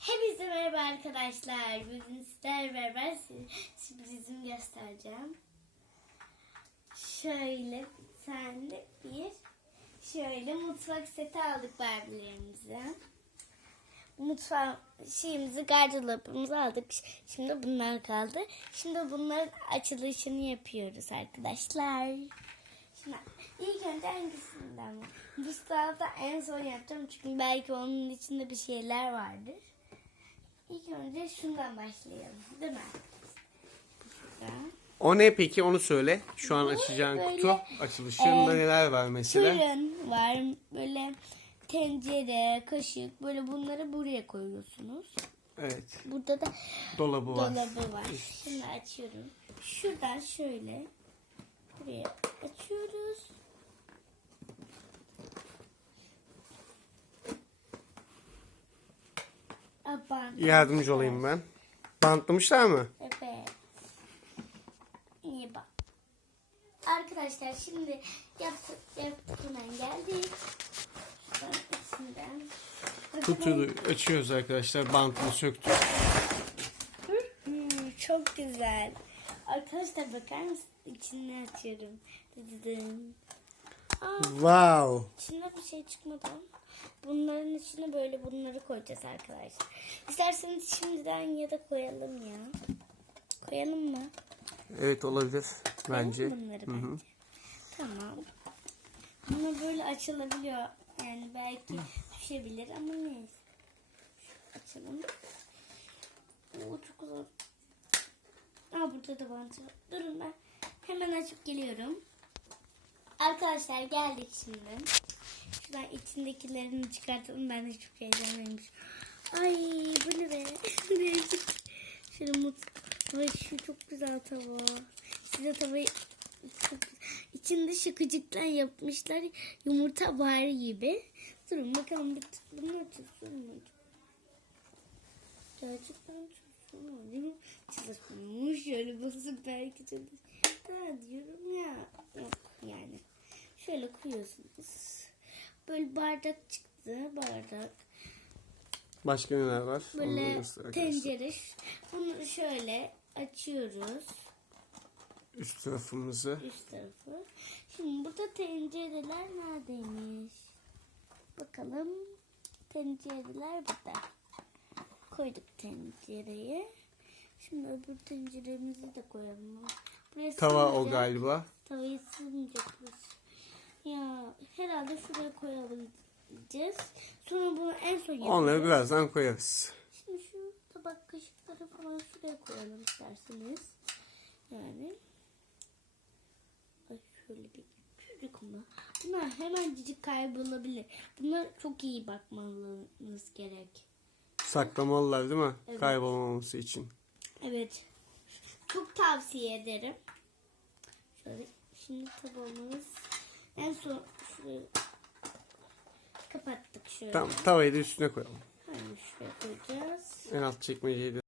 Hepinize merhaba arkadaşlar. Bugün sizlerle beraber sürprizimi göstereceğim. Şöyle bir tane bir şöyle mutfak seti aldık Barbie'lerimize. Mutfak şeyimizi gardırobumuzu aldık. Şimdi bunlar kaldı. Şimdi bunların açılışını yapıyoruz arkadaşlar. Şimdi ilk önce hangisinden? Bu sırada en son yapacağım çünkü belki onun içinde bir şeyler vardır. İlk önce şundan başlayalım. Değil mi? Şuradan. O ne peki onu söyle. Şu an Bu açacağın böyle, kutu açılışında e, neler var mesela? Fırın var. Böyle tencere, kaşık böyle bunları buraya koyuyorsunuz. Evet. Burada da Dolabı var. dolabı var. Şimdi açıyorum. Şuradan şöyle buraya açıyoruz. Aban. Yardımcı olayım ben. Bantlamışlar mı? Evet. İyi bak. Arkadaşlar şimdi yaptık, yaptık hemen geldik. İçinden. Kutuyu açıyoruz arkadaşlar. Bantını söktük. Hmm, çok güzel. Arkadaşlar bakar mısın? İçini açıyorum. Dıdıdın. Aa, Wow. içinde bir şey çıkmadan bunların içine böyle bunları koyacağız arkadaşlar. İsterseniz şimdiden ya da koyalım ya. Koyalım mı? Evet olabilir bence. Koyalım bunları bence. Tamam. Bunlar böyle açılabiliyor. Yani belki düşebilir ama neyse. Şu Açalım. Oo, çok uzun. Aa burada da bantı var. Durun ben hemen açıp geliyorum. Arkadaşlar geldik şimdi. Şuradan içindekilerini çıkartalım. Ben de çok heyecanlıyım. Ay bu ne be? Şöyle mut. Ay şu çok güzel tava. Size tavayı çok... içinde şıkıcıklar yapmışlar. Yumurta var gibi. Durun bakalım bir bunu açılsın mı? Gerçekten çalışıyor değil mi? Çalışmıyor. Şöyle basıp belki çalışıyor. Ha diyorum ya. Yok yani. Şöyle koyuyorsunuz. Böyle bardak çıktı. Bardak. Başka neler var? Böyle tencere. Bunu şöyle açıyoruz. Üst tarafımızı. Üst tarafı. Şimdi burada tencereler neredeymiş? Bakalım. Tencereler burada. Koyduk tencereyi. Şimdi öbür tenceremizi de koyalım. Buraya Tava o sığmayacak. galiba. Tavayı sığmayacak. Ya herhalde şuraya koyalım diyeceğiz. Sonra bunu en son yapacağız. Onları birazdan koyarız. Şimdi şu tabak kaşıkları falan şuraya koyalım isterseniz. Yani. Ay şöyle bir çocuk mu? Bunlar hemen cicik kaybolabilir. Bunlar çok iyi bakmanız gerek. Saklamalılar değil mi? Evet. Kaybolmaması için. Evet. Çok tavsiye ederim. Şöyle şimdi tabağımız en son şurayı kapattık şöyle. Tamam tavayı da üstüne koyalım. Hani şuraya koyacağız. En alt çekmeceyi de